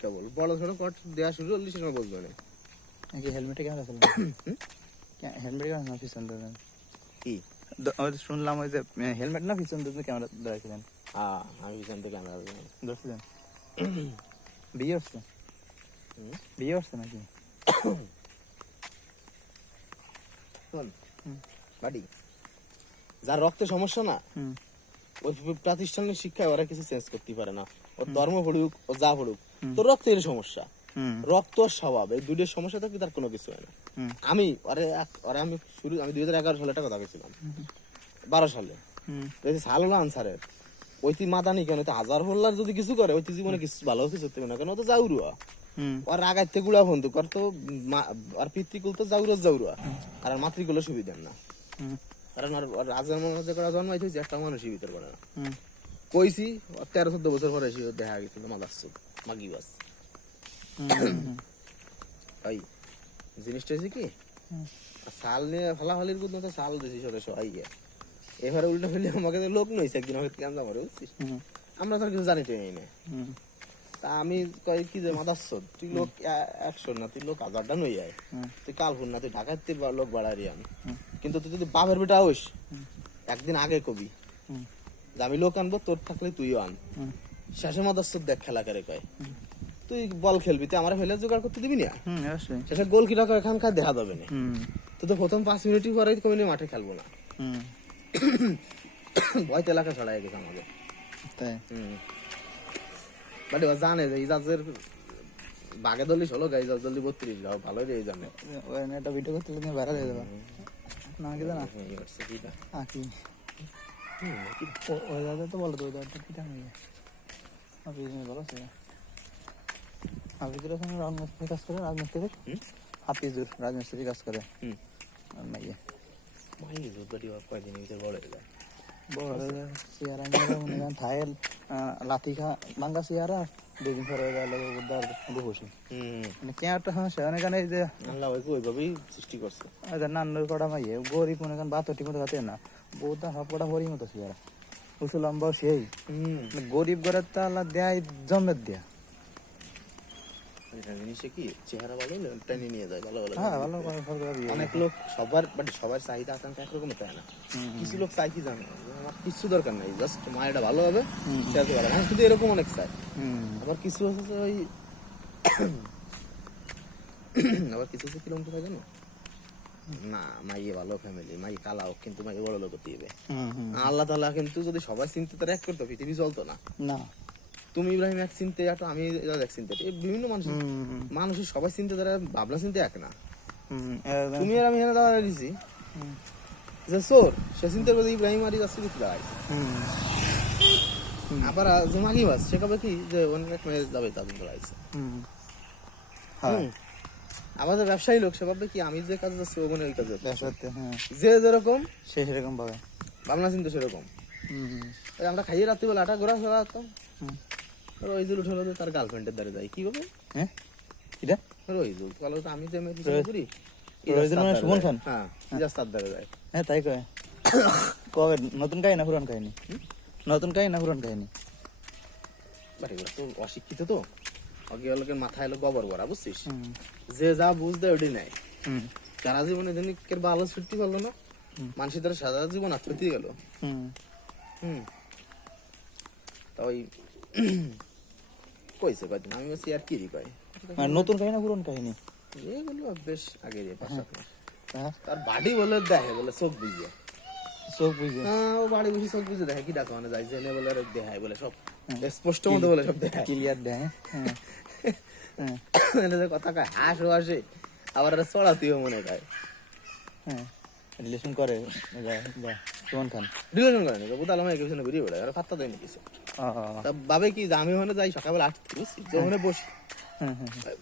কেবল বড় ছোট কট দেওয়া শুরু করলে সে সময় বলবে না নাকি হেলমেটে ক্যামেরা ছিল হেলমেটে ক্যামেরা না পিছন দেবেন কি শুনলাম ওই যে হেলমেট না পিছন দেবেন ক্যামেরা ধরেছিলেন হ্যাঁ আমি পিছন থেকে ক্যামেরা ধরছিলেন বিয়ে হচ্ছে বিয়ে হচ্ছে নাকি শোন বাড়ি যার রক্তে সমস্যা না ওই প্রাতিষ্ঠানিক শিক্ষায় ওরা কিছু চেঞ্জ করতে পারে না ওর ধর্ম পড়ুক ও যা পড়ুক তোর রক্তের সমস্যা রক্ত আর স্বভাব এই দুইটার সমস্যা থাকলে তার কোনো কিছু হয় না আমি আমি 2011 সালে একটা কথা বলছিলাম 12 সালে সাল হলো আনসারের ওইটি মাদানি কেন হাজার হল্লার যদি কিছু করে ওইটি জীবনে কিছু ভালো কিছু করতে না কেন তো যাউরুয়া আর আগাইতে গুলা বন্ধু কর তো আর পিতৃকুল তো যাউরুয়া আর মাতৃকুলের সুবিধা না কারণ আর রাজার মনে করা জন্মাইতে হয়েছে একটা মানুষই ভিতর করে না কইছি 13-14 বছর পরে এসে দেখা গেছিল মাদারসুদ মাগিবাস ভাই জিনিসটা হয়েছে কি সাল নিয়ে ফালাফালির কিন্তু সাল দিয়েছি সরে সবাই গিয়ে এবারে উল্টা ফেলে আমাকে লোক নইছে একদিন আমাকে কেমন জামারে বুঝছিস আমরা তো আর কিছু জানি টই না তা আমি কই কি যে মাদারসুদ তুই লোক 100 না তুই লোক 1000টা নই আয় তুই কালপুর না তুই ঢাকাতে লোক বাড়ারি আন কিন্তু তুই যদি বাপের বেটা হইস একদিন আগে কবি যে আমি লোক আনবো তোর থাকলে তুইও আন শেষে মাদারসুদ দেখ খেলা করে কয় তুই বল খেলবি তুই আমার ফেলে জোগাড় করতে দিবি না শেষে গোল কি টাকা এখানকার দেখা যাবে না তুই তো প্রথম 5 মিনিটই পরে কবি মাঠে খেলবো না ভয়তে এলাকা ছড়াই গেছে আমাদের তাই বাট এবার জানে যে ইজাজের বাগে দলি 16 গাই ইজাজ দলি 32 গাও ভালোই রে জানে ওই একটা ভিডিও করতে তুমি বাইরে দিয়ে দেবা না কি জানা ইউনিভার্সিটিটা কি ওই দাদা তো বলো তো ওই দাদা কি টাকা নিয়ে আপনি বলো সে হাফিজুর ওখানে রাজমিস্ত্রি কাজ করে রাজমিস্ত্রি হাফিজুর রাজমিস্ত্রি কাজ করে মাইয়ে বাড়ি কয়দিন ভিতরে বড় হয়ে যায় বড় হয়ে যায় চেয়ারা মনে করেন থাইল লাথি খা ভাঙ্গা চেয়ারা 2 দিন পরে গেল উদ্ধার বসে মানে কেয়ারটা সমস্যা অনেক এই যে আল্লাহ ওইভাবেই সৃষ্টি করছে নান্নুর কটা মাইয়ে গরিব মনে করেন বাতো ঠিক মতো খাতে না বউটা হাফটা হরি মতো চেয়ারা উঁচু লম্বা সেই গরিব ঘরের তো আল্লাহ দেয় জমের দেয়া জিনিসটা কি চেহারা ভালো টেনে নিয়ে যায় ভালো ভালো হ্যাঁ ভালো অনেক লোক সবার চাহিদা আকাঙ্ক্ষা একরকম তাই না কিছু লোক চাই কি জানে আমার কিছু দরকার নাই জাস্ট মায়েরটা ভালো হবে সেটা পারে আমি শুধু এরকম অনেক চাই আবার কিছু আছে ওই আবার কিছু আছে কিলোমিটার থাকে না না মাইয়ে ভালো ফ্যামিলি মাই কালা হোক কিন্তু মাইয়ে বড় লোক দিবে আল্লাহ তাআলা কিন্তু যদি সবাই চিন্তা তারা এক করতো পৃথিবী চলতো না না তুমি ইব্রাহিম এক চিনতে একটা আমি এক চিনতে বিভিন্ন মানুষের সবাই চিনতে তারা ভাবনা চিনতে এক না তুমি আর আমি এখানে দাঁড়া দিছি যে সোর সে চিন্তা করে ইব্রাহিম আর যাচ্ছে কি দাঁড়াই আবার যে মাগি বাস সে কবে কি যে অনেক মেয়ে যাবে তাদের দাঁড়াইছে আবার যে ব্যবসায়ী লোক সে ভাববে কি আমি যে কাজে যাচ্ছি ওখানে ওই কাজে যে যেরকম সে সেরকম ভাবে ভাবনা চিন্তা সেরকম আমরা খাইয়ে রাত্রিবেলা আটা ঘোরা ফেরা রইজুল উঠলো তার গার্লফ্রেন্ডের দ্বারে যাই কি হবে হ্যাঁ এটা রইজুল বলো তো আমি যে মেয়ে করি রইজুল মানে সুমন খান হ্যাঁ ইজাজ তার দ্বারে যায় হ্যাঁ তাই কয় কবে নতুন কাহিনী না পুরান কাহিনী নতুন কাহিনী না পুরান কাহিনী বাট এগুলো তো অশিক্ষিত তো আগে লোকের মাথায় এলো গোবর ভরা বুঝছিস যে যা বুঝতে ওটি নাই সারা জীবনে দিনের ভালো ছুটতে পারলো না মানুষের দ্বারা সারা জীবন আত্মহত্যা গেল তা ওই কইছে কয়দিন আমি বলছি আর কি কয় নতুন কাহিনী না পুরান কাহিনী এগুলো বেশ আগে 5-7 মাস তার বাড়ি বলে দেখে বলে চোখ বুঝে হ্যাঁ ও বাড়ি বসে চোখ বুঝে দেখে কি ডাকা মানে যাই জেনে বলে দেখায় বলে সব স্পষ্ট মতো বলে সব দেখায় ক্লিয়ার দেয় কথা কয় হাসো আসে আবার চড়াতেও মনে কয় রিলেশন করে সুমন খান রিলেশন করে নাকি বুঝলাম এখানে ঘুরিয়ে বেড়ায় আর পাত্তা দেয়নি কিছু তা ভাবে কি যে আমি ওখানে যাই সকালবেলা 8 থেকে বুঝছি ওখানে বসি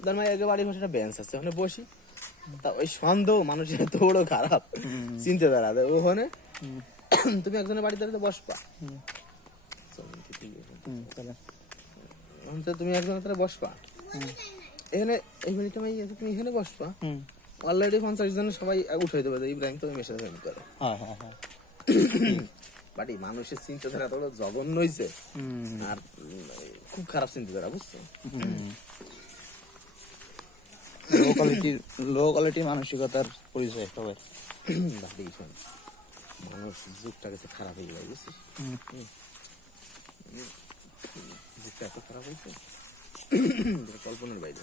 ধর আগে বাড়ি বসে একটা বেঞ্চ আছে ওখানে বসি তা ওই সন্দেহ মানুষের এত বড় খারাপ চিনতে দাঁড়াবে ওখানে তুমি একজনের বাড়িতে বসবা তুমি একজনের বসবা এখানে এই মিনিটে তুমি এখানে বসবা অলরেডি 50 জন সবাই উঠে দেবে যে ইব্রাহিম তো মেসেজ সেন্ড করে বাট এই মানুষের চিন্তাধারা তো জঘন্য হয়েছে আর খুব খারাপ চিন্তাধারা বুঝছো লো কোয়ালিটি মানসিকতার পরিচয় সবার। বাড়ি শোন, মানুষ যুগটা গেছে খারাপ হয়ে যায়, বুঝছিস? যুগটা এত খারাপ হয়েছে, কল্পনার বাইরে।